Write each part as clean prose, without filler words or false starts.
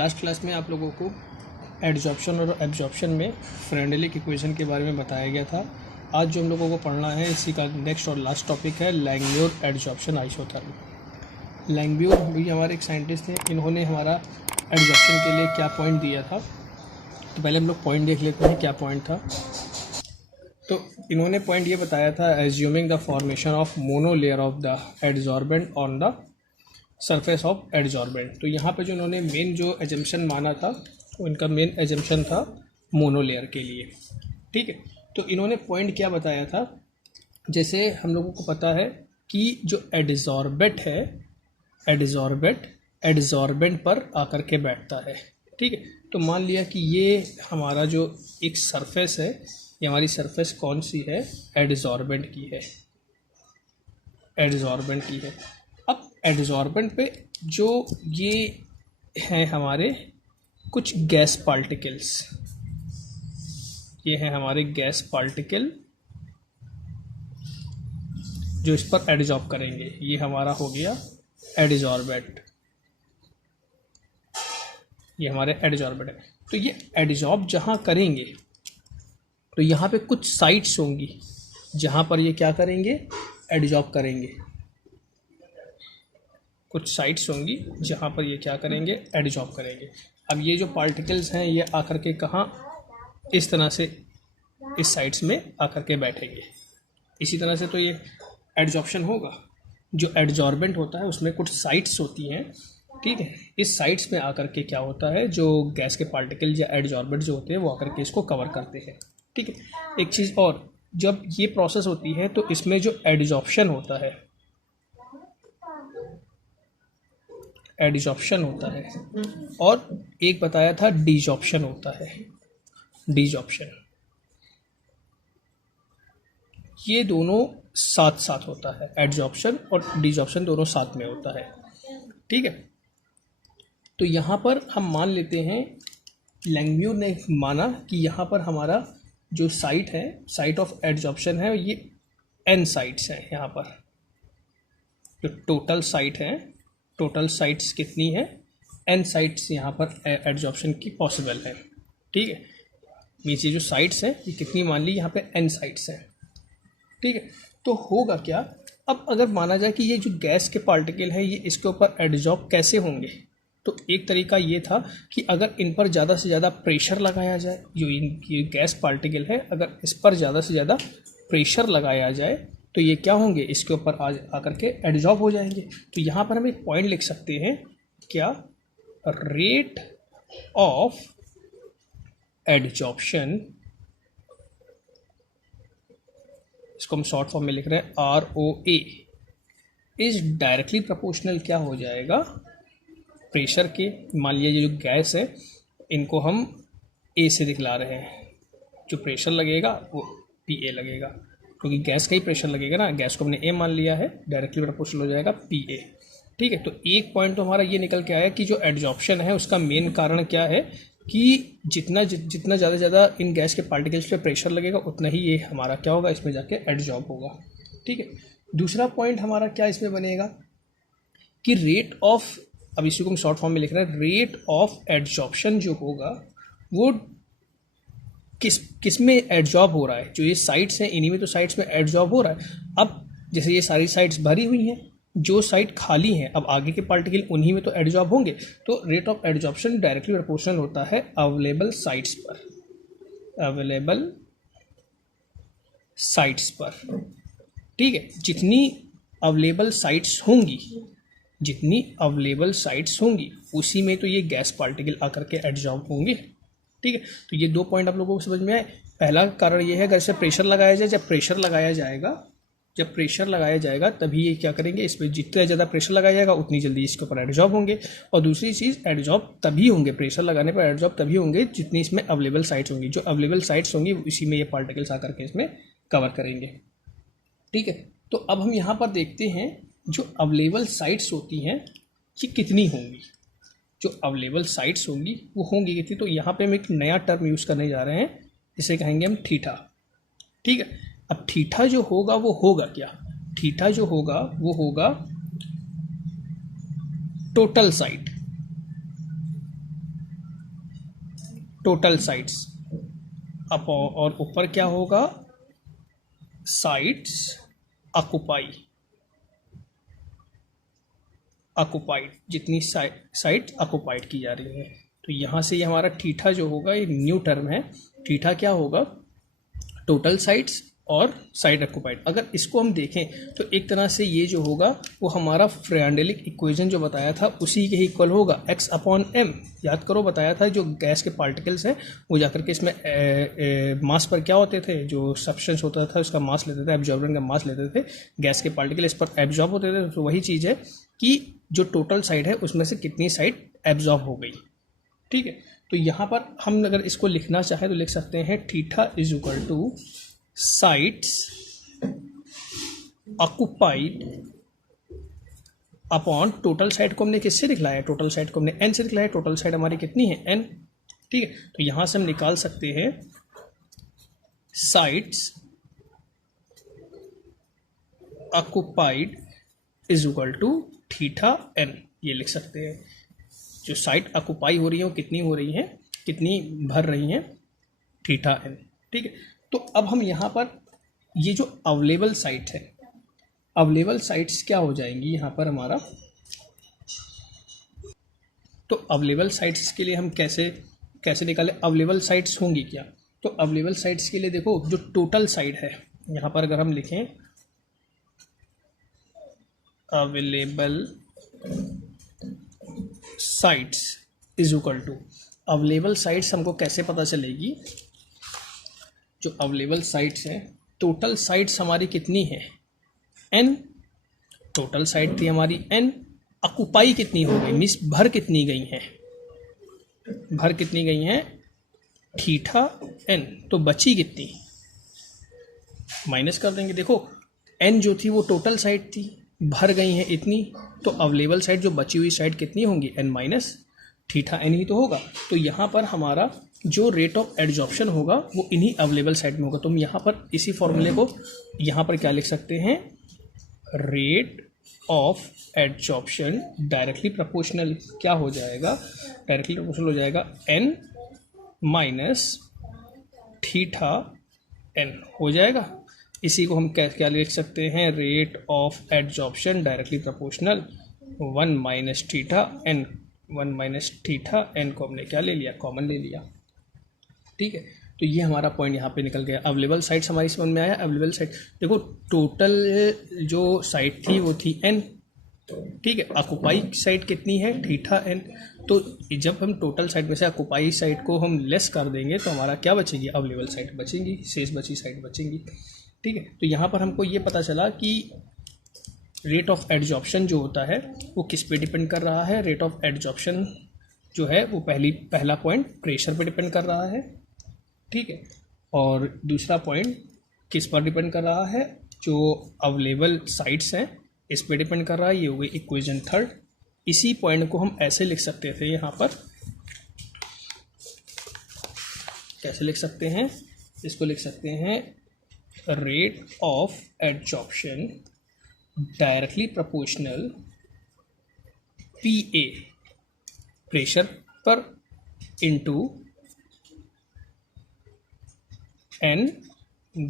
Last class में आप लोगों को एडजॉर्प्शन और एब्जॉर्प्शन में फ्रेंडलिक इक्वेशन के बारे में बताया गया था। आज जो हम लोगों को पढ़ना है इसी का नेक्स्ट और लास्ट टॉपिक है लैंगम्यूर एडजॉर्प्शन आइसोथर्म। लैंगम्यूर भी हमारे एक साइंटिस्ट थे, इन्होंने हमारा एडजॉर्प्शन के लिए क्या पॉइंट दिया था। तो पहले हम लोग पॉइंट देख लेते हैं क्या पॉइंट था। तो इन्होंने पॉइंट ये बताया था, assuming the formation of monolayer of the adsorbent on the surface of adsorbent. तो यहाँ पे जो इन्होंने मेन जो एजम्पशन माना था, तो इनका मेन एजम्पशन था मोनोलेयर के लिए। ठीक है, तो इन्होंने पॉइंट क्या बताया था, जैसे हम लोगों को पता है कि जो एडजॉर्बेंट है, एडजॉर्बेंट पर आकर के बैठता है। ठीक है, तो मान लिया कि ये हमारा जो एक सरफेस है, ये हमारी सरफेस कौन सी है, एडजॉर्बेंट की है, एडजॉर्बेंट की है। अब एडजॉर्बेंट पे जो ये हैं हमारे कुछ गैस पार्टिकल्स, ये हैं हमारे गैस पार्टिकल जो इस पर एडजॉर्ब करेंगे। ये हमारा हो गया एडजॉर्बेंट, ये हमारे एडजॉर्बेंट है। तो ये एडजॉर्ब जहाँ करेंगे तो यहाँ पे कुछ साइट्स होंगी जहाँ पर ये क्या करेंगे, एडजॉर्ब करेंगे। कुछ साइट्स होंगी जहाँ पर ये क्या करेंगे, एडजॉर्ब करेंगे। अब ये जो पार्टिकल्स हैं ये आकर के कहाँ, इस तरह से इस साइट्स में आकर के बैठेंगे। इसी तरह से तो ये एडजॉर्प्शन होगा। जो एडजॉर्बेंट होता है उसमें कुछ साइट्स होती हैं। ठीक है, इस साइट्स में आकर के क्या होता है, जो गैस के पार्टिकल या एडजॉर्बेंट जो होते हैं वो आकर के इसको कवर करते हैं। ठीक है, एक चीज़ और, जब ये प्रोसेस होती है तो इसमें जो एडजॉर्प्शन होता है, एडजॉर्प्शन होता है, और एक बताया था डिजॉर्प्शन होता है, डिजॉर्प्शन। ये दोनों साथ साथ होता है, एडजॉर्प्शन और डिजॉर्प्शन दोनों साथ में होता है। ठीक है, तो यहाँ पर हम मान लेते हैं, लैंगम्यूर ने माना कि यहाँ पर हमारा जो साइट है, साइट ऑफ एडजॉर्प्शन है, ये n साइट्स हैं। यहाँ पर जो टोटल साइट है, टोटल साइट्स कितनी है, n साइट्स यहाँ पर एडजॉर्प्शन की पॉसिबल है। ठीक है, मीन्स ये जो साइट्स हैं ये कितनी मान ली, यहाँ पे n साइट्स हैं। ठीक है, तो होगा क्या, अब अगर माना जाए कि ये जो गैस के पार्टिकल हैं ये इसके ऊपर एडजॉर्ब कैसे होंगे, तो एक तरीका ये था कि अगर इन पर ज़्यादा से ज़्यादा प्रेशर लगाया जाए, जो ये गैस पार्टिकल है अगर इस पर ज़्यादा से ज़्यादा प्रेशर लगाया जाए तो ये क्या होंगे, इसके ऊपर आकर के एडजॉर्ब हो जाएंगे। तो यहाँ पर हम एक पॉइंट लिख सकते हैं, क्या, रेट ऑफ एडजॉर्प्शन, इसको हम शॉर्ट फॉर्म में लिख रहे हैं ROA, इज डायरेक्टली प्रोपोर्शनल क्या हो जाएगा, प्रेशर के। मान लीजिए ये जो गैस है इनको हम A से दिखला रहे हैं, जो प्रेशर लगेगा वो PA लगेगा, क्योंकि गैस का ही प्रेशर लगेगा ना, गैस को हमने A मान लिया है, डायरेक्टली प्रोपोर्शनल हो जाएगा PA। ठीक है, तो एक पॉइंट तो हमारा ये निकल के आया कि जो एडजॉर्प्शन है उसका मेन कारण क्या है, कि जितना ज़्यादा ज़्यादा इन गैस के पार्टिकल्स पे प्रेशर लगेगा उतना ही ये हमारा क्या होगा, इसमें जाके एडजॉर्ब होगा। ठीक है, दूसरा पॉइंट हमारा क्या इसमें बनेगा कि रेट ऑफ, अब इसी को हम शॉर्ट फॉर्म में लिख रहे हैं, रेट ऑफ एडजॉर्प्शन जो होगा वो किस में एडजॉर्ब हो रहा है, जो ये साइट्स हैं इन्हीं में तो साइट्स में एडजॉर्ब हो रहा है। अब जैसे ये सारी साइट्स भरी हुई हैं, जो साइट खाली हैं अब आगे के पार्टिकल उन्हीं में तो एडजॉर्ब होंगे। तो rate of adsorption directly proportional होता है अवेलेबल साइट्स पर, अवेलेबल साइट्स पर। ठीक है, जितनी अवेलेबल साइट्स होंगी, जितनी अवेलेबल साइट्स होंगी उसी में तो ये गैस पार्टिकल आकर के एडजॉर्ब होंगे। ठीक है, तो ये दो पॉइंट आप लोगों को समझ में आए। पहला कारण ये है, अगर इसे प्रेशर लगाया जाए, जब प्रेशर लगाया जाएगा तभी ये क्या करेंगे, इसमें जितना ज़्यादा प्रेशर लगाया जाएगा उतनी जल्दी इसके ऊपर एडजॉर्ब होंगे। और दूसरी चीज़, एडजॉर्ब तभी होंगे, प्रेशर लगाने पर एडजॉर्ब तभी होंगे जितनी इसमें अवेलेबल साइट्स होंगी। जो अवेलेबल साइट्स होंगी इसी में ये पार्टिकल्स आकर के इसमें कवर करेंगे। ठीक है, तो अब हम यहाँ पर देखते हैं जो अवेलेबल साइट्स होती हैं ये कितनी होंगी। जो अवेलेबल साइट्स होंगी वो होंगी कितनी, तो यहाँ पे हम एक नया टर्म यूज़ करने जा रहे हैं, जिसे कहेंगे हम थीटा। ठीक है, अब थीटा जो होगा वो होगा क्या, थीटा जो होगा वो होगा total site, total sites upon, और ऊपर क्या होगा, साइट्स ऑक्युपाइड, जितनी साइट ऑक्युपाइड की जा रही है। तो यहाँ से ये हमारा थीटा जो होगा, ये न्यू टर्म है, थीटा क्या होगा, टोटल साइट्स और साइड ऑक्युपाइड। अगर इसको हम देखें तो एक तरह से ये जो होगा वो हमारा फ्रेंडेलिक इक्वेशन जो बताया था उसी के इक्वल होगा, x अपॉन m। याद करो बताया था जो गैस के पार्टिकल्स हैं वो जाकर के इसमें मास पर क्या होते थे, जो सब्सटेंस होता था उसका मास लेते थे, एब्जॉर्बेंट का मास लेते थे, गैस के पार्टिकल इस पर एब्जॉर्ब होते थे। तो वही चीज़ है कि जो टोटल साइड है उसमें से कितनी साइड एब्जॉर्ब हो गई। ठीक है, तो यहाँ पर हम अगर इसको लिखना चाहें तो लिख सकते हैं theta is equal to sites occupied upon total side को हमने किससे दिखलाया है, टोटल साइड को हमने n से दिखलाया है, टोटल साइड हमारी कितनी है n। ठीक है, तो यहां से हम निकाल सकते हैं sites occupied is equal to theta n, ये लिख सकते हैं। जो साइट ऑक्युपाई हो रही है वो कितनी हो रही हैं, कितनी भर रही हैं, थीटा n। ठीक है, तो अब हम यहाँ पर ये जो अवेलेबल साइट है, अवेलेबल साइट्स क्या हो जाएंगी यहाँ पर हमारा, तो अवेलेबल साइट्स के लिए हम कैसे निकालें, अवेलेबल साइट्स होंगी क्या, तो अवेलेबल साइट्स के लिए देखो जो टोटल साइड है यहाँ पर अगर हम लिखें available sites is equal to, available sites हमको कैसे पता चलेगी, जो अवेलेबल साइट्स हैं, टोटल साइट्स हमारी कितनी है n, टोटल साइट थी हमारी n, ऑक्युपाई कितनी हो गई, मीन्स भर कितनी गई हैं, भर कितनी गई हैं थीटा n, तो बची कितनी, माइनस कर देंगे। देखो n जो थी वो टोटल साइट थी, भर गई हैं इतनी, तो अवेलेबल साइट जो बची हुई साइट कितनी होंगी n माइनस थीटा n ही तो होगा। तो यहाँ पर हमारा जो रेट ऑफ एड्जॉर्प्शन होगा वो इन्हीं अवेलेबल साइट में होगा। तो हम यहाँ पर इसी फॉर्मूले को यहाँ पर क्या लिख सकते हैं, rate of adsorption directly proportional क्या हो जाएगा, डायरेक्टली प्रोपोर्शनल हो जाएगा n माइनस थीटा n हो जाएगा। इसी को हम क्या लिख सकते हैं, rate of adsorption directly proportional 1 minus theta n, 1 minus theta n को हमने क्या ले लिया, कॉमन ले लिया। ठीक है, तो ये हमारा पॉइंट यहाँ पे निकल गया। अवेलेबल साइट्स हमारी समझ में आया। अवेलेबल साइट देखो टोटल जो साइट थी वो थी n, ठीक है, ऑक्युपाई साइट कितनी है थीटा n। तो जब हम टोटल साइट में से ऑक्युपाई साइट को हम लेस कर देंगे तो हमारा क्या बचेगी, अवेलेबल साइट बचेंगी, शेष बची साइट बचेंगी। ठीक है, तो यहाँ पर हमको ये पता चला कि रेट ऑफ एड्जॉर्प्शन जो होता है वो किस पे डिपेंड कर रहा है, रेट ऑफ एड्जॉर्प्शन जो है वो पहला पॉइंट प्रेशर पे डिपेंड कर रहा है। ठीक है, और दूसरा पॉइंट किस पर डिपेंड कर रहा है, जो अवेलेबल साइट्स हैं इस पे डिपेंड कर रहा है। ये हो गई इक्वेशन थर्ड। इसी पॉइंट को हम ऐसे लिख सकते थे, यहाँ पर कैसे लिख सकते हैं, इसको लिख सकते हैं rate of adsorption directly proportional PA, pressure पर, इंटू n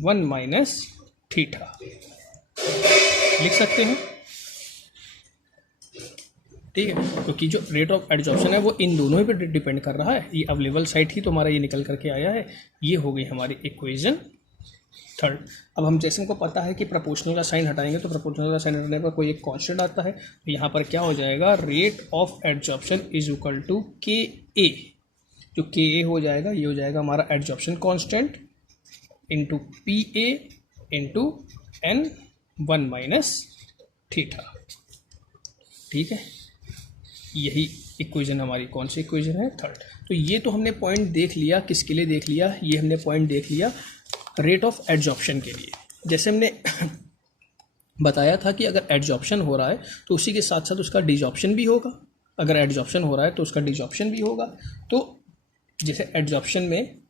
1 माइनस थीटा लिख सकते हैं। ठीक है, क्योंकि जो रेट ऑफ एड्जॉर्प्शन है वो इन दोनों ही पे डिपेंड कर रहा है। ये अवेलेबल साइट ही तो हमारा ये निकल करके आया है। ये हो गई हमारी इक्वेशन थर्ड। अब हम जैसे हमको पता है कि प्रोपोर्शनल का साइन हटाएंगे तो प्रोपोर्शनल का साइन हटाने पर कोई एक कांस्टेंट आता है, तो यहाँ पर क्या हो जाएगा, rate of adsorption is equal to KA। जो KA हो जाएगा ये हो जाएगा हमारा adsorption constant into PA into n 1 minus theta. ठीक है, यही इक्वेशन हमारी कौन सी इक्वेशन है, थर्ड। तो ये तो हमने पॉइंट देख लिया, किसके लिए देख लिया, ये हमने पॉइंट देख लिया रेट ऑफ एड्जॉर्प्शन के लिए। जैसे हमने बताया था कि अगर एड्जॉर्प्शन हो रहा है तो उसी के साथ साथ उसका डिजॉर्प्शन भी होगा, अगर एड्जॉर्प्शन हो रहा है तो उसका डिजॉर्प्शन भी होगा। तो जैसे एड्जॉर्प्शन में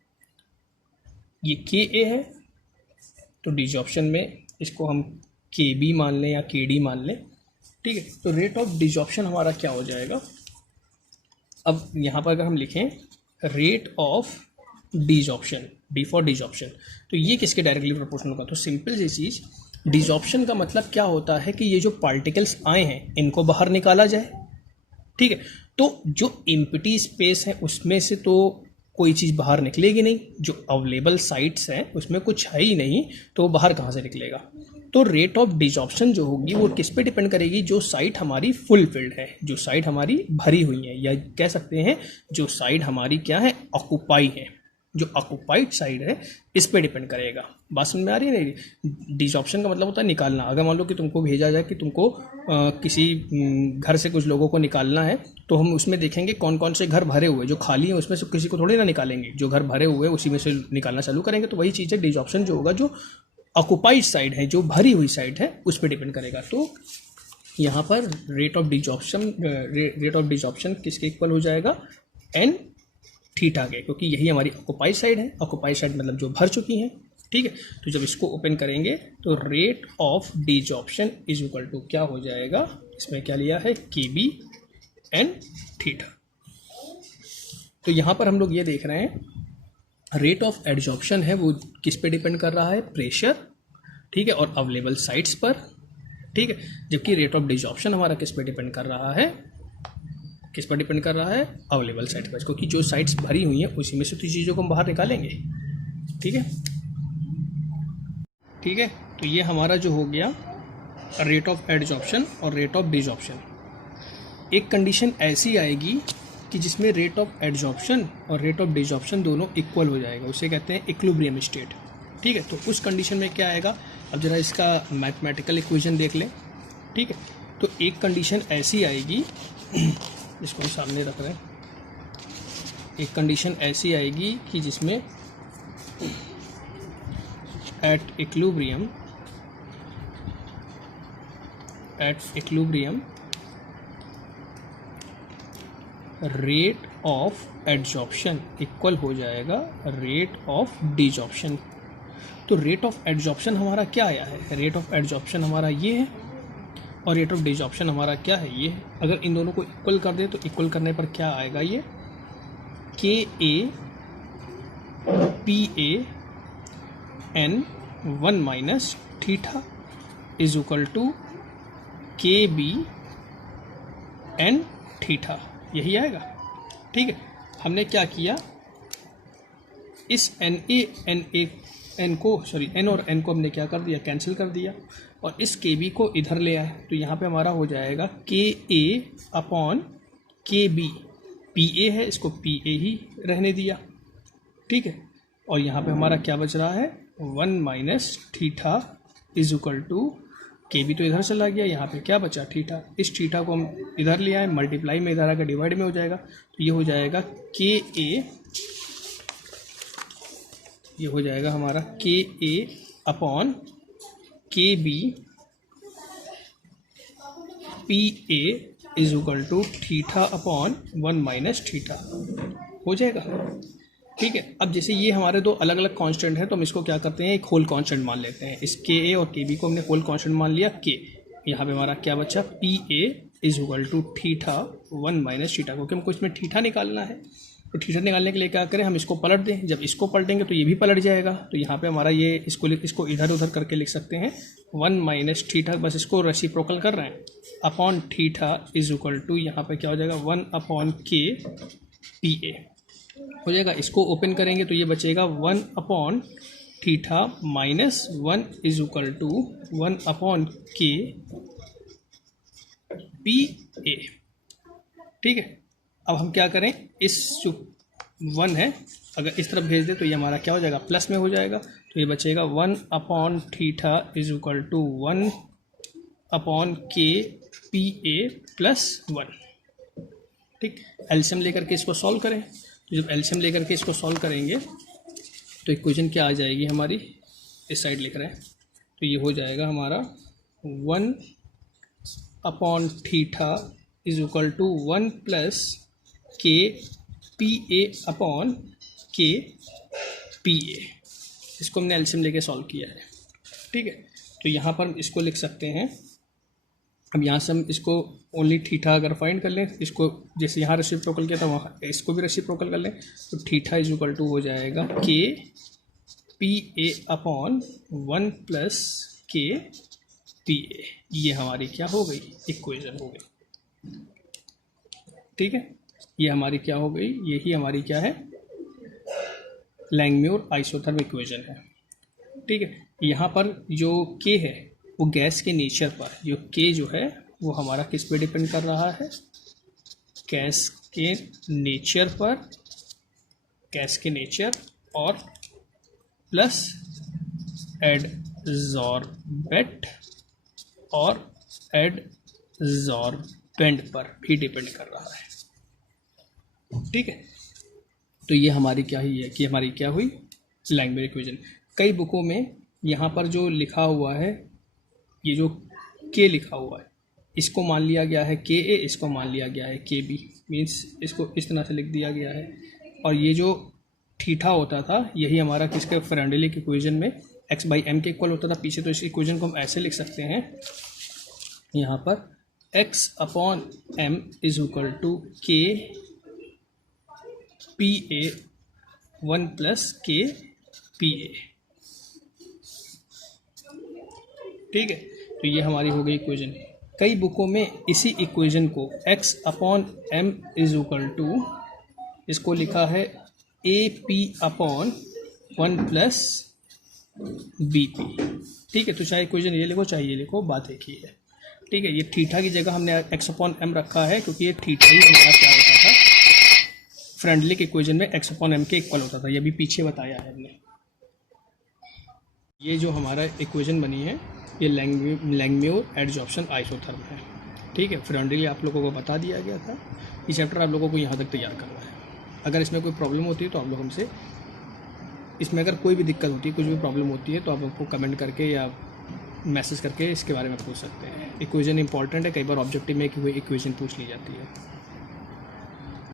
ये KA है तो डिजॉर्प्शन में इसको हम KB मान लें या KD मान लें। ठीक है, तो रेट ऑफ डिजॉर्प्शन हमारा क्या हो जाएगा, अब यहाँ पर अगर हम लिखें rate of desorption, D for desorption. तो ये किसके डायरेक्टली प्रोपोर्शनल होगा? तो सिंपल सी चीज़, डिजॉर्प्शन का मतलब क्या होता है कि ये जो पार्टिकल्स आए हैं इनको बाहर निकाला जाए, ठीक है। तो जो एम्प्टी स्पेस है उसमें से तो कोई चीज़ बाहर निकलेगी नहीं, जो अवेलेबल साइट्स हैं उसमें कुछ है ही नहीं, तो बाहर कहाँ से निकलेगा? तो रेट ऑफ डिजॉर्प्शन जो होगी वो किस पे डिपेंड करेगी? जो साइट हमारी फुल फिल्ड है, जो साइट हमारी भरी हुई है, या कह सकते हैं जो साइड हमारी क्या है, ऑक्यूपाई है, जो ऑक्यूपाइड साइड है इस पे डिपेंड करेगा। बात समझ में आ रही है नहीं? डिजॉर्प्शन का मतलब होता है निकालना। अगर मान लो कि तुमको भेजा जाए कि तुमको किसी घर से कुछ लोगों को निकालना है, तो हम उसमें देखेंगे कौन कौन से घर भरे हुए, जो खाली हैं उसमें से किसी को थोड़ी ना निकालेंगे, जो घर भरे हुए उसी में से निकालना चालू करेंगे। तो वही चीज़ है, डिजॉर्प्शन जो होगा जो ऑक्यूपाइड साइड है, जो भरी हुई साइड है उस पर डिपेंड करेगा। तो यहाँ पर रेट ऑफ डिजॉर्प्शन किसके इक्वल हो जाएगा? एन थीटा के, क्योंकि यही हमारी ऑक्यूपाइड साइड है। ऑक्यूपाइड साइड मतलब जो भर चुकी हैं, ठीक है। तो जब इसको ओपन करेंगे तो rate of desorption is equal to क्या हो जाएगा? इसमें क्या लिया है? के बी एन थीटा। तो यहाँ पर हम लोग ये देख रहे हैं रेट ऑफ एडजॉर्प्शन है वो किस पे डिपेंड कर रहा है? प्रेशर, ठीक है, और अवेलेबल साइट्स पर, ठीक है। जबकि रेट ऑफ डिजॉर्प्शन हमारा किस पे डिपेंड कर रहा है? किस पर डिपेंड कर रहा है? अवेलेबल साइट पर, क्योंकि जो साइट्स भरी हुई हैं उसी में से तो चीज़ों को हम बाहर निकालेंगे, ठीक है। ठीक है, तो ये हमारा जो हो गया रेट ऑफ एडजॉर्प्शन और रेट ऑफ डिजॉर्प्शन। एक कंडीशन ऐसी आएगी कि जिसमें रेट ऑफ एडजॉर्प्शन और रेट ऑफ डिजॉर्प्शन दोनों इक्वल हो जाएगा, उसे कहते हैं इक्विलिब्रियम स्टेट, ठीक है। तो उस कंडीशन में क्या आएगा? अब जरा इसका मैथमेटिकल इक्वेशन देख लें, ठीक है। तो एक कंडीशन ऐसी आएगी, इसको हम सामने रख रहे हैं, एक कंडीशन ऐसी आएगी कि जिसमें at equilibrium rate of adsorption equal हो जाएगा रेट ऑफ डिजॉर्प्शन। तो रेट ऑफ एडजॉर्प्शन हमारा क्या आया है? रेट ऑफ एडजॉर्प्शन हमारा ये है और रेट ऑफ डिजॉर्प्शन हमारा क्या है? ये है। अगर इन दोनों को इक्वल कर दे तो इक्वल करने पर क्या आएगा? ये K A P A N 1 minus theta is equal to K B N theta, यही आएगा, ठीक है। हमने क्या किया, इस एन और एन को हमने क्या कर दिया? कैंसिल कर दिया, और इस के बी को इधर ले आए, तो यहाँ पे हमारा हो जाएगा के A upon K B. P ए है, इसको पी ए ही रहने दिया, ठीक है। और यहाँ पे हमारा क्या बच रहा है? 1 minus theta is equal to K B तो इधर चला गया, यहाँ पे क्या बचा? थीटा। इस थीटा को हम इधर ले आए, मल्टीप्लाई में इधर आकर डिवाइड में हो जाएगा, तो ये हो जाएगा के ए, ये हो जाएगा हमारा K A upon K B P A is equal to theta upon 1 minus theta, हो जाएगा, ठीक है। अब जैसे ये हमारे दो अलग अलग कांस्टेंट है, तो हम इसको क्या करते हैं? एक होल कांस्टेंट मान लेते हैं। इस के ए और के बी को हमने होल कांस्टेंट मान लिया के। यहाँ पे हमारा क्या बचा? P A is equal to theta 1 minus theta, क्योंकि हमको इसमें थीटा निकालना है। तो थीटा निकालने के लिए क्या करें? हम इसको पलट दें। जब इसको पलटेंगे तो ये भी पलट जाएगा, तो यहाँ पे हमारा ये इसको इधर उधर करके लिख सकते हैं 1 माइनस थीटा, बस इसको रेसिप्रोकल कर रहे हैं, upon theta is equal to यहाँ पे क्या हो जाएगा? 1 अपॉन के पी ए हो जाएगा। इसको ओपन करेंगे तो ये बचेगा 1 upon theta minus 1 is equal to 1 upon K P A, ठीक है। अब हम क्या करें? इस जो 1 है अगर इस तरफ भेज दे तो ये हमारा क्या हो जाएगा? प्लस में हो जाएगा, तो ये बचेगा 1 upon theta is equal to 1 upon K P A plus 1, ठीक। एलसीएम लेकर के इसको सॉल्व करें, तो जब एलसीएम लेकर के इसको सॉल्व करेंगे तो इक्वेशन क्या आ जाएगी हमारी? इस साइड लिख रहे हैं, तो ये हो जाएगा हमारा 1 upon theta is equal to 1 plus K P A upon K P A. इसको हमने एलसीएम लेके सॉल्व किया है, ठीक है। तो यहाँ पर इसको लिख सकते हैं अब यहाँ से हम इसको ओनली थीटा अगर फाइंड कर लें, इसको जैसे यहाँ रेसिप्रोकल किया था वहाँ इसको भी रेसिप्रोकल कर लें, तो थीटा इज इक्वल टू हो जाएगा के P A upon 1 plus K P ए। ये हमारी क्या हो गई, इक्वेशन हो गई। ठीक है, ये हमारी क्या हो गई, यही हमारी क्या है, लैंगम्यूर आइसोथर्म इक्वेशन है। ठीक है, यहाँ पर जो के है वो गैस के नेचर पर, जो के जो है वो हमारा किस पे डिपेंड कर रहा है, गैस के नेचर पर, गैस के नेचर और प्लस एडजॉर्बेंट और एडजॉर्बेंट पर भी डिपेंड कर रहा है। ठीक है, तो ये हमारी क्या हुई है कि हमारी क्या हुई, लैंगम्यूर इक्वेशन। कई बुकों में यहाँ पर जो लिखा हुआ है, ये जो के लिखा हुआ है इसको मान लिया गया है के ए, इसको मान लिया गया है के बी, मीन्स इसको इस तरह से लिख दिया गया है। और ये जो थीटा होता था यही हमारा किसके, फ्रेंडली के इक्वेशन में एक्स बाई एम के इक्वल होता था पीछे। तो इस इक्वेशन को हम ऐसे लिख सकते हैं यहाँ पर, X upon M is equal to K P A 1 plus K P A. ठीक है, तो ये हमारी हो गई इक्वेशन। कई बुकों में इसी इक्वेशन को x upon M is equal to, इसको लिखा है A P upon 1 plus B P. ठीक है, तो चाहे इक्वेशन ये लिखो चाहे ये लिखो, बात एक ही है। ठीक है, ये थीटा की जगह हमने x अपॉन एम रखा है क्योंकि ये थीटा ही हमारा क्या होता था, फ्रेंडली के इक्वेशन में x अपॉन एम के इक्वल होता था, ये भी पीछे बताया है हमने। ये जो हमारा इक्वेशन बनी है ये लैंगम्यूर एडजॉर्प्शन आइसोथर्म है। ठीक है, फ्रेंडली आप लोगों को बता दिया गया था। ये चैप्टर आप लोगों को यहाँ तक तैयार करना है। अगर इसमें कोई प्रॉब्लम होती है तो आप लोग हमसे, इसमें अगर कोई भी दिक्कत होती है, कुछ भी प्रॉब्लम होती है तो आप हमको कमेंट करके या मैसेज करके इसके बारे में पूछ सकते हैं। इक्वेशन इंपॉर्टेंट है, कई बार ऑब्जेक्टिव में इक्वेशन पूछ ली जाती है।